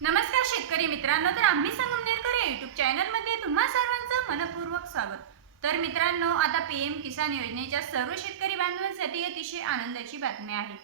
नमस्कार शेतकरी मित्रांनो तर आम्ही संगमनेरकर या युट्यूब चॅनलमध्ये तुम्हा सर्वांचं मनपूर्वक स्वागत. तर मित्रांनो आता पी एम किसान योजनेच्या सर्व शेतकरी बांधवांसाठी अतिशय आनंदाची बातमी आहे.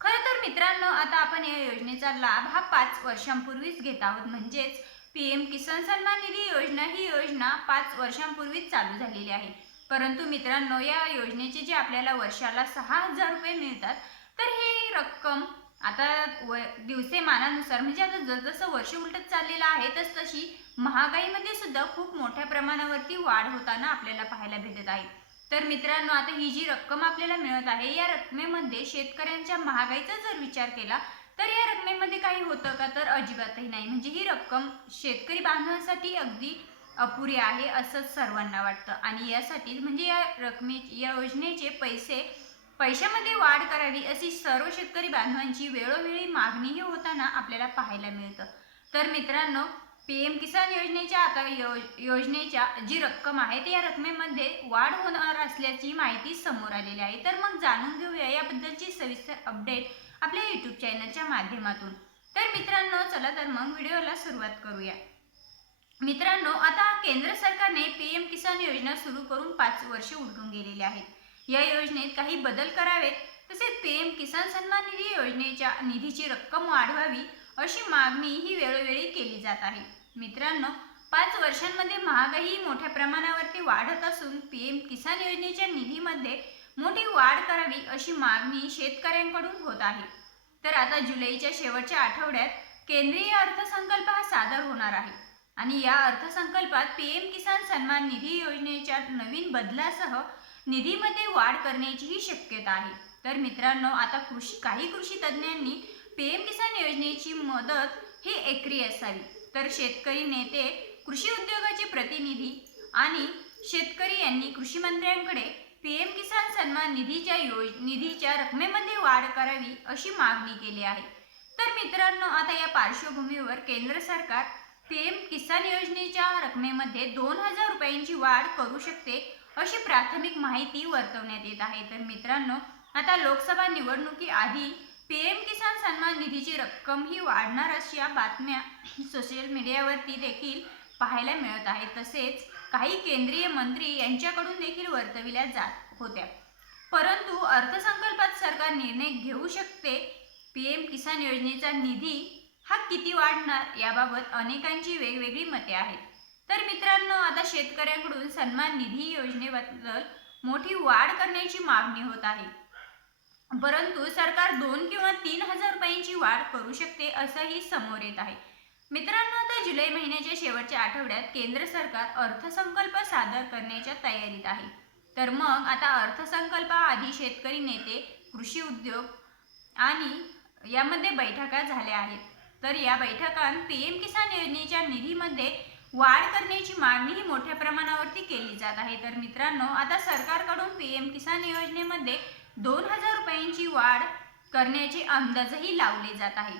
खरं तर मित्रांनो आता आपण या योजनेचा लाभ हा पाच वर्षांपूर्वीच घेत आहोत. म्हणजेच पी एम किसान सन्मान निधी योजना ही योजना पाच वर्षांपूर्वीच चालू झालेली आहे. परंतु मित्रांनो या योजनेचे जे आपल्याला वर्षाला सहा हजार रुपये मिळतात तर ही रक्कम आता व दिवसेमानानुसार म्हणजे आता जसजसं वर्ष उलटत चाललेलं आहे तस तशी महागाईमध्ये सुद्धा खूप मोठ्या प्रमाणावरती वाढ होताना आपल्याला पाहायला भेटत आहे. तर मित्रांनो आता ही जी रक्कम आपल्याला मिळत आहे या रकमेमध्ये शेतकऱ्यांच्या महागाईचा जर विचार केला तर या रकमेमध्ये काही होतं का? तर अजिबातही नाही. म्हणजे ही रक्कम शेतकरी बांधवांसाठी अगदी अपुरी आहे असंच सर्वांना वाटतं. आणि यासाठी म्हणजे या रकमे या योजनेचे पैसे पैशामध्ये वाढ करावी अशी सर्व शेतकरी बांधवांची वेळोवेळी मागणीही होताना आपल्याला पाहायला मिळतं. तर मित्रांनो पी एम किसान योजनेच्या आता यो योजनेच्या जी रक्कम आहे त्या रकमेमध्ये वाढ होणार असल्याची माहिती समोर आलेली आहे. तर मग जाणून घेऊया याबद्दलची सविस्तर अपडेट आपल्या यूट्यूब चॅनलच्या माध्यमातून. तर मित्रांनो चला तर मग व्हिडिओला सुरुवात करूया. मित्रांनो आता केंद्र सरकारने पी एम किसान योजना सुरू करून पाच वर्षे उलटून गेलेली आहेत. या योजनेत काही बदल करावेत तसेच पी एम किसान सन्मान निधी योजनेच्या निधीची रक्कम वाढवावी अशी मागणी ही वेळोवेळी केली जात आहे. मित्रांनो पाच वर्षांमध्ये महागाई मोठ्या प्रमाणावरती वाढत असून पी एम किसान योजनेच्या निधीमध्ये मोठी वाढ करावी अशी मागणी शेतकऱ्यांकडून होत आहे. तर आता जुलैच्या शेवटच्या आठवड्यात केंद्रीय अर्थसंकल्प हा सादर होणार आहे आणि या अर्थसंकल्पात पी एम किसान सन्मान निधी योजनेच्या नवीन बदलासह निधीमध्ये वाढ करण्याचीही शक्यता आहे. तर मित्रांनो आता कृषी काही कृषी तज्ज्ञांनी पी एम किसान योजनेची मदत ही एकरी असावी. तर शेतकरी नेते कृषी उद्योगाचे प्रतिनिधी आणि शेतकरी यांनी कृषी मंत्र्यांकडे पी एम किसान सन्मान निधीच्या योज निधीच्या रकमेमध्ये वाढ करावी अशी मागणी केली आहे. तर मित्रांनो आता या पार्श्वभूमीवर केंद्र सरकार पी एम किसान योजनेच्या रकमेमध्ये दोन हजार रुपयांची वाढ करू शकते अशी प्राथमिक माहिती वर्तवण्यात येत आहे. तर मित्रांनो आता लोकसभा निवडणुकीआधी पी एम किसान सन्मान निधीची रक्कम ही वाढणार अशा बातम्या सोशल मीडियावरती देखील पाहायला मिळत आहे. तसेच काही केंद्रीय मंत्री यांच्याकडून देखील वर्तविल्या जात होत्या. परंतु अर्थसंकल्पात सरकार निर्णय घेऊ शकते. पी एम किसान योजनेचा निधी हा किती वाढणार याबाबत अनेकांची वेगवेगळी मते आहेत. तर मित्रांनो आता शेतकऱ्यांकडून सन्मान निधी योजनेबद्दल मोठी वाढ करण्याची मागणी होत आहे. परंतु सरकार दोन किंवा तीन हजार रुपयांची वाढ करू शकते असंही समोर येत आहे. मित्रांनो आता जुलै महिन्याच्या शेवटच्या आठवड्यात केंद्र सरकार अर्थसंकल्प सादर करण्याच्या तयारीत आहे. तर मग आता अर्थसंकल्पाआधी शेतकरी नेते कृषी उद्योग आणि यामध्ये बैठका झाल्या आहेत. तर या बैठकांत पी एम किसान योजनेच्या निधीमध्ये वाढ करण्याची मागणीही मोठ्या प्रमाणावरती केली जात आहे. तर मित्रांनो आता सरकारकडून पी एम किसान योजनेमध्ये दोन हजार रुपयांची वाढ करण्याचे अंदाजही लावले जात आहे.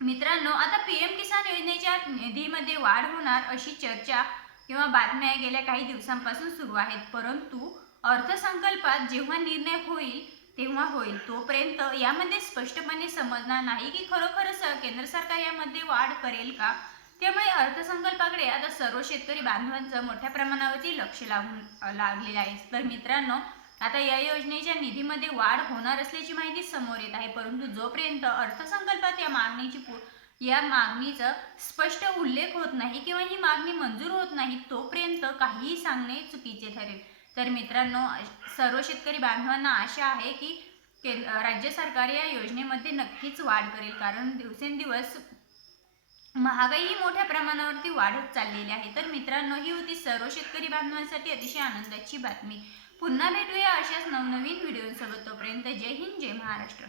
मित्रांनो आता पी एम किसान योजनेच्या निधीमध्ये वाढ होणार अशी चर्चा किंवा बातम्या गेल्या काही दिवसांपासून सुरू आहेत. परंतु अर्थसंकल्पात जेव्हा निर्णय होईल तेव्हा होईल. तोपर्यंत यामध्ये स्पष्टपणे समजणार नाही की खरोखरच केंद्र सरकार यामध्ये वाढ करेल का? त्यामुळे अर्थसंकल्पाकडे आता सर्व शेतकरी बांधवांचं मोठ्या प्रमाणावरती लक्ष लागून लागलेलं आहे. तर मित्रांनो आता या योजनेच्या निधीमध्ये वाढ होणार असल्याची माहिती समोर येत आहे. परंतु जोपर्यंत अर्थसंकल्पात या मागणीची या मागणीचं स्पष्ट उल्लेख होत नाही किंवा ही मागणी मंजूर होत नाही तोपर्यंत काहीही सांगणे चुकीचे ठरेल. तर मित्रांनो सर्व शेतकरी बांधवांना आशा आहे की केंद्र राज्य सरकार या योजनेमध्ये नक्कीच वाढ करेल. कारण दिवसेंदिवस महागाई ही मोठ्या प्रमाणावरती वाढत चाललेली आहे. तर मित्रांनो ही होती सर्व शेतकरी बांधवांसाठी अतिशय आनंदाची बातमी. पुन्हा भेटूया अशाच नवनवीन व्हिडिओसोबत. तोपर्यंत जय हिंद जय महाराष्ट्र.